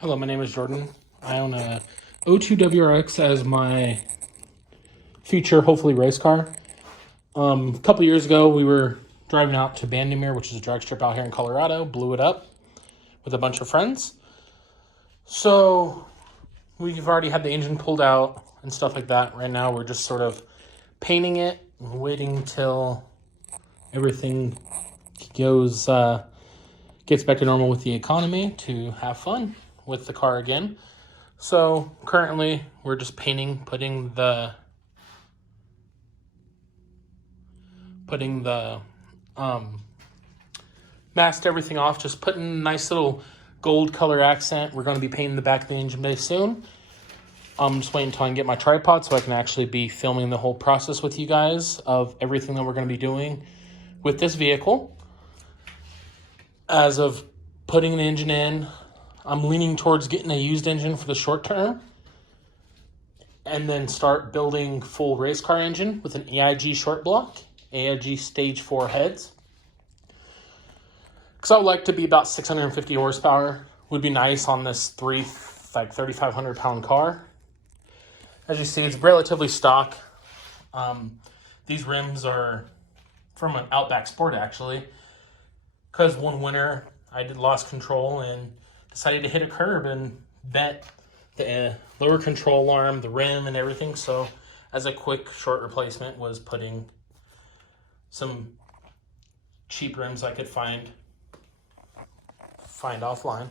Hello, my name is Jordan. I own a 02 WRX as my future, hopefully, race car. A couple years ago, we were driving out to Bandimere, which is a drag strip out here in Colorado, blew it up with a bunch of friends. So we've already had the engine pulled out and stuff like that. Right now, we're just sort of painting it, waiting till everything gets back to normal with the economy to have fun with the car again. So currently we're just painting, putting the masked everything off, just putting a nice little gold color accent. We're going to be painting the back of the engine bay soon. I'm just waiting until I can get my tripod so I can actually be filming the whole process with you guys of everything that we're going to be doing with this vehicle. As of putting the engine in, I'm leaning towards getting a used engine for the short term and then start building full race car engine with an AIG short block, AIG stage 4 heads. Because I would like to be about 650 horsepower. Would be nice on this 3,500 pound car. As you see, it's relatively stock. These rims are from an Outback Sport, actually. Because one winter I lost control and decided to hit a curb and bent the lower control arm, the rim, and everything. So as a quick short replacement was putting some cheap rims I could find offline.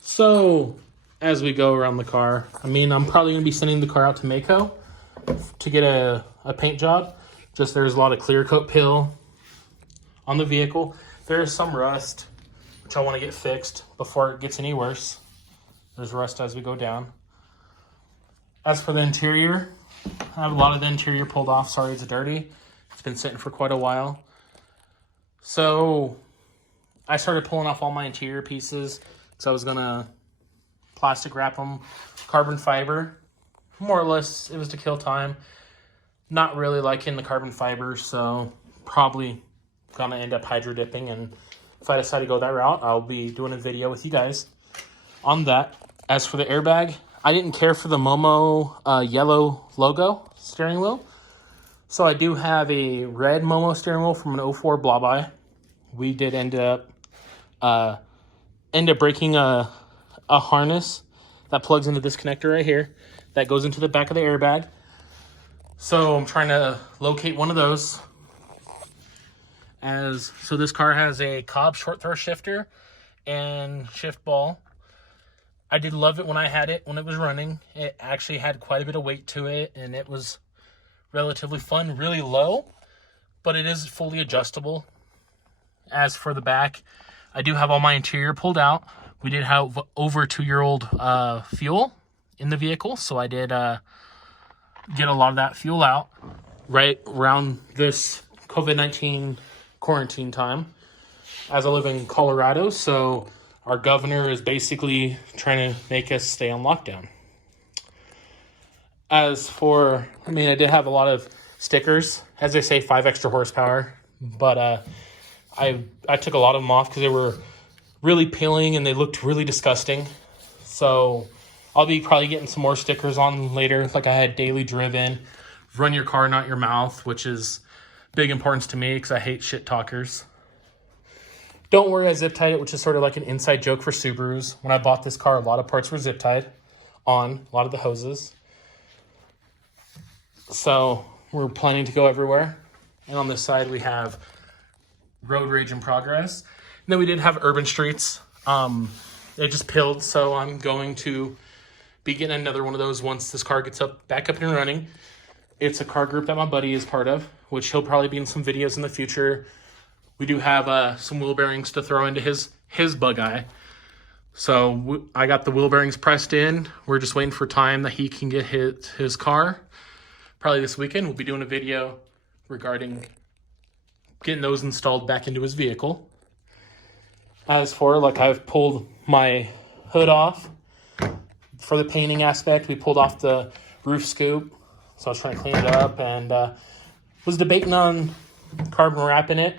So as we go around the car, I'm probably going to be sending the car out to Mako to get a paint job. Just there's a lot of clear coat peel on the vehicle. There is some rust, which I want to get fixed before it gets any worse. There's rust as we go down. As for the interior, I have a lot of the interior pulled off. Sorry it's dirty. It's been sitting for quite a while. So I started pulling off all my interior pieces. So I was going to plastic wrap them, carbon fiber. More or less, it was to kill time. Not really liking the carbon fiber, so probably gonna end up hydro dipping, and if I decide to go that route, I'll be doing a video with you guys on that. As for the airbag, I didn't care for the Momo yellow logo steering wheel, so I do have a red Momo steering wheel from an 04 Blaubai. We did end up breaking a harness that plugs into this connector right here that goes into the back of the airbag. So I'm trying to locate one of those. So this car has a Cobb short throw shifter and shift ball. I did love it when I had it, when it was running. It actually had quite a bit of weight to it, and it was relatively fun, really low, but it is fully adjustable. As for the back, I do have all my interior pulled out. We did have over 2-year-old fuel in the vehicle, so I did get a lot of that fuel out right around this COVID-19 quarantine time, as I live in Colorado, so our governor is basically trying to make us stay on lockdown. As for, I did have a lot of stickers, as they say, 5 extra horsepower, but I took a lot of them off because they were really peeling and they looked really disgusting. So I'll be probably getting some more stickers on later. Like I had daily driven, run your car, not your mouth, which is big importance to me because I hate shit talkers. Don't worry, I zip tied it, which is sort of like an inside joke for Subarus. When I bought this car, a lot of parts were zip tied on, a lot of the hoses. So we're planning to go everywhere. And on this side, we have road rage in progress. And then we did have urban streets. They just peeled, so I'm going to be getting another one of those once this car gets back up and running. It's a car group that my buddy is part of, which he'll probably be in some videos in the future. We do have some wheel bearings to throw into his bug eye. So I got the wheel bearings pressed in. We're just waiting for time that he can get his car. Probably this weekend, we'll be doing a video regarding getting those installed back into his vehicle. As for, I've pulled my hood off. For the painting aspect, we pulled off the roof scoop. So I was trying to clean it up and was debating on carbon wrapping it.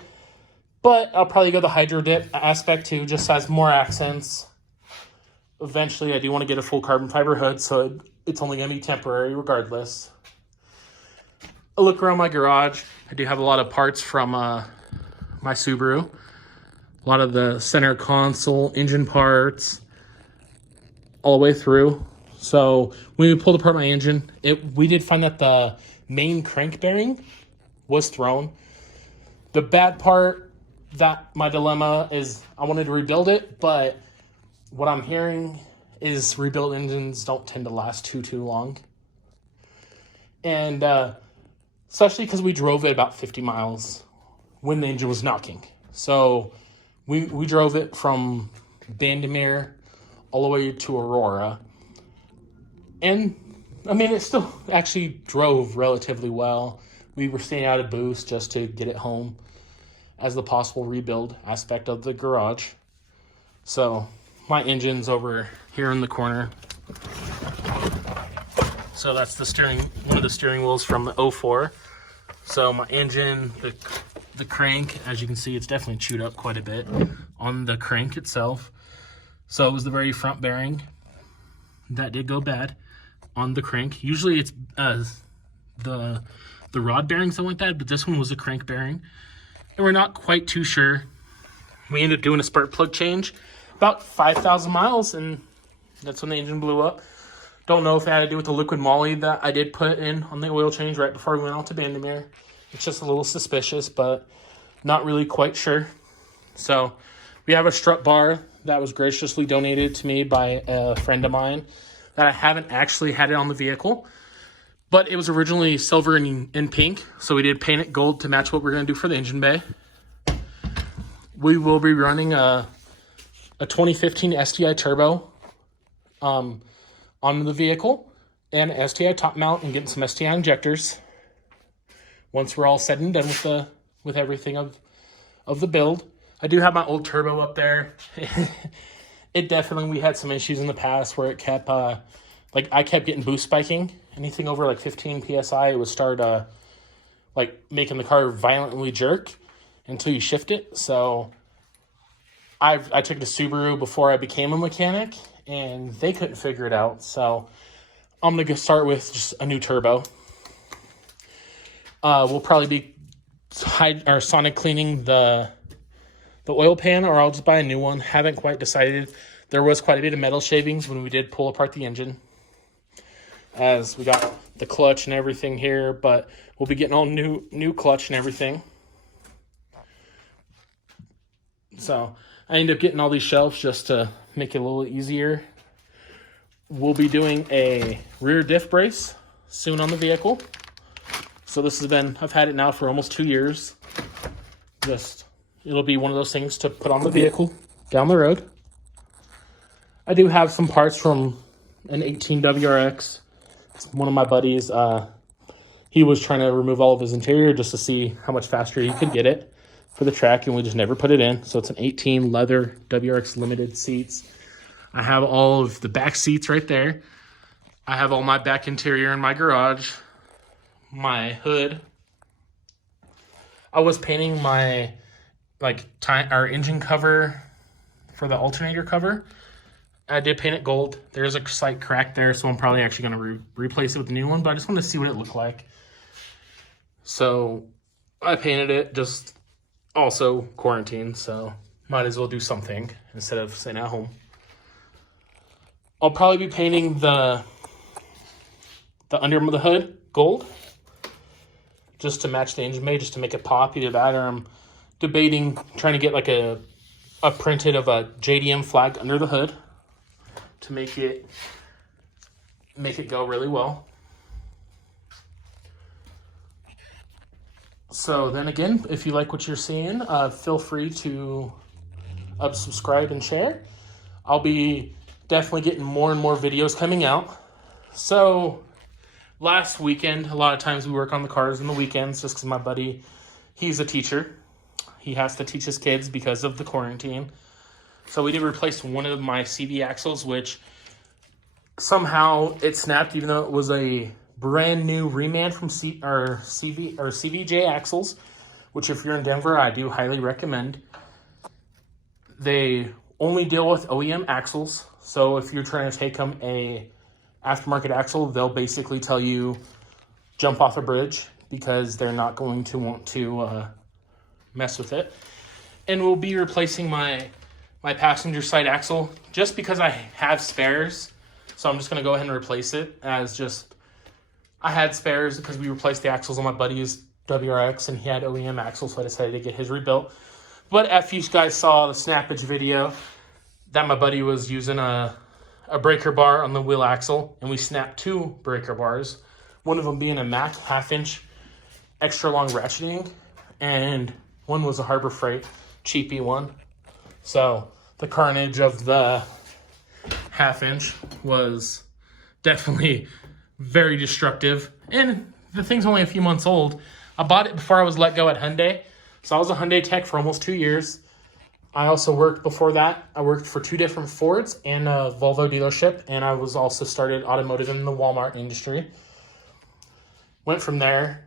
But I'll probably go the hydro dip aspect too, just has more accents. eventually I do want to get a full carbon fiber hood, so it's only going to be temporary regardless. A look around my garage. I do have a lot of parts from my Subaru. A lot of the center console, engine parts, all the way through. So when we pulled apart my engine, we did find that the main crank bearing was thrown. The bad part, that my dilemma is I wanted to rebuild it, but what I'm hearing is rebuilt engines don't tend to last too long. And especially because we drove it about 50 miles when the engine was knocking. So we drove it from Bandimere all the way to Aurora. And, I mean, it still actually drove relatively well. We were staying out of boost just to get it home as the possible rebuild aspect of the garage. So my engine's over here in the corner. So that's one of the steering wheels from the 04. So my engine, the crank, as you can see, it's definitely chewed up quite a bit on the crank itself. So it was the very front bearing that did go bad on the crank. Usually it's the rod bearings that went bad, but this one was a crank bearing. And we're not quite too sure. We ended up doing a spark plug change about 5,000 miles, and that's when the engine blew up. Don't know if it had to do with the liquid moly that I did put in on the oil change right before we went out to Bandimere. It's just a little suspicious, but not really quite sure. So we have a strut bar that was graciously donated to me by a friend of mine that I haven't actually had it on the vehicle. But it was originally silver and pink, so we did paint it gold to match what we're going to do for the engine bay. We will be running a 2015 STI turbo on the vehicle and an STI top mount and getting some STI injectors once we're all said and done with everything of the build. I do have my old turbo up there. We had some issues in the past where it kept, I kept getting boost spiking. Anything over like 15 PSI, it would start making the car violently jerk until you shift it. So I took it to Subaru before I became a mechanic, and they couldn't figure it out. So I'm going to start with just a new turbo. We'll probably be sonic cleaning the oil pan, or I'll just buy a new one. Haven't quite decided. There was quite a bit of metal shavings when we did pull apart the engine, as we got the clutch and everything here, but we'll be getting all new clutch and everything. So I ended up getting all these shelves just to make it a little easier. We'll be doing a rear diff brace soon on the vehicle. So I've had it now for almost 2 years. It'll be one of those things to put on the vehicle down the road. I do have some parts from an 18 WRX. One of my buddies, he was trying to remove all of his interior just to see how much faster he could get it for the track, and we just never put it in. So it's an 18 leather WRX limited seats. I have all of the back seats right there. I have all my back interior in my garage, my hood. I was painting my our engine cover for the alternator cover. I did paint it gold. There's a slight crack there, so I'm probably actually going to replace it with a new one, but I just want to see what it looked like. So I painted it, just also quarantine, so might as well do something instead of sitting at home. I'll probably be painting the under the hood gold just to match the engine bay, just to make it pop. Either that, or I'm debating trying to get like a printed of a JDM flag under the hood to make it go really well. So then again, if you like what you're seeing, feel free to subscribe and share. I'll be definitely getting more and more videos coming out. So last weekend, a lot of times we work on the cars on the weekends just because my buddy, he's a teacher. He has to teach his kids because of the quarantine. So we did replace one of my CV axles, which somehow it snapped, even though it was a brand new reman from CVJ axles, which if you're in Denver, I do highly recommend. They only deal with OEM axles. So if you're trying to take them a aftermarket axle, they'll basically tell you jump off a bridge because they're not going to want to mess with it. And we'll be replacing my passenger side axle just because I have spares. So I'm just going to go ahead and replace it as just, I had spares because we replaced the axles on my buddy's WRX and he had OEM axles, so I decided to get his rebuilt. But if you guys saw the snappage video, that my buddy was using a breaker bar on the wheel axle, and we snapped 2 breaker bars, one of them being a Mac 1/2-inch extra long ratcheting, and one was a Harbor Freight cheapy one. So the carnage of the 1/2-inch was definitely very destructive, and the thing's only a few months old. I bought it before I was let go at Hyundai, so I was a Hyundai tech for almost 2 years. I also worked before that. I worked for 2 different Fords and a Volvo dealership, and I was also started automotive in the Walmart industry. Went from there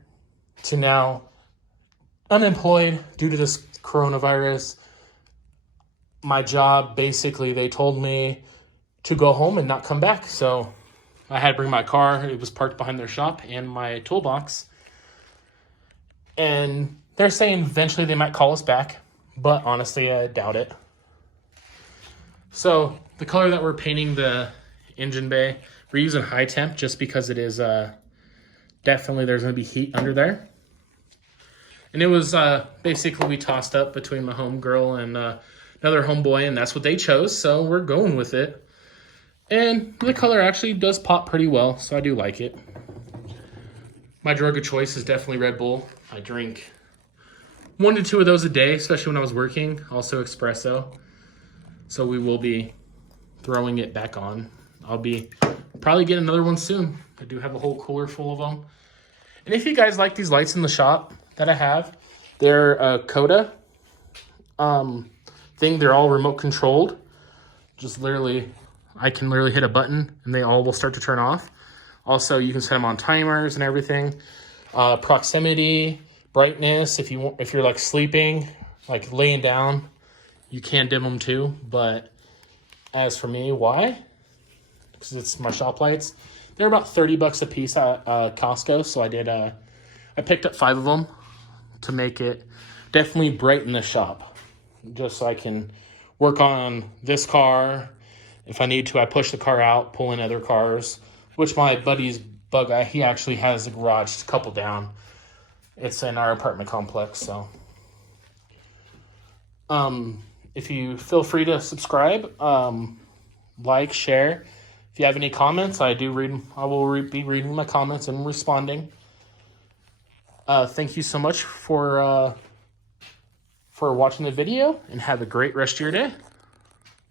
to now unemployed due to this coronavirus. My job, basically, they told me to go home and not come back. So I had to bring my car. It was parked behind their shop and my toolbox. And they're saying eventually they might call us back. But honestly, I doubt it. So the color that we're painting the engine bay, we're using high temp just because it is definitely there's going to be heat under there. And it was basically we tossed up between my homegirl and another homeboy, and that's what they chose. So we're going with it. And the color actually does pop pretty well, so I do like it. My drug of choice is definitely Red Bull. I drink 1 to 2 of those a day, especially when I was working. Also espresso. So we will be throwing it back on. I'll be probably getting another one soon. I do have a whole cooler full of them. And if you guys like these lights in the shop that I have, they're a Coda thing. They're all remote controlled. Just literally, I can literally hit a button and they all will start to turn off. Also, you can set them on timers and everything. Proximity, brightness, if you're like sleeping, like laying down, you can dim them too. But as for me, why? Because it's my shop lights. They're about $30 a piece at Costco. So I picked up 5 of them to make it definitely bright in the shop, just so I can work on this car. If I need to, I push the car out, pull in other cars, which my buddy's bug guy, he actually has a garage just a couple down. It's in our apartment complex, so. If you feel free to subscribe, like, share. If you have any comments, I will be reading my comments and responding. Thank you so much for watching the video, and have a great rest of your day.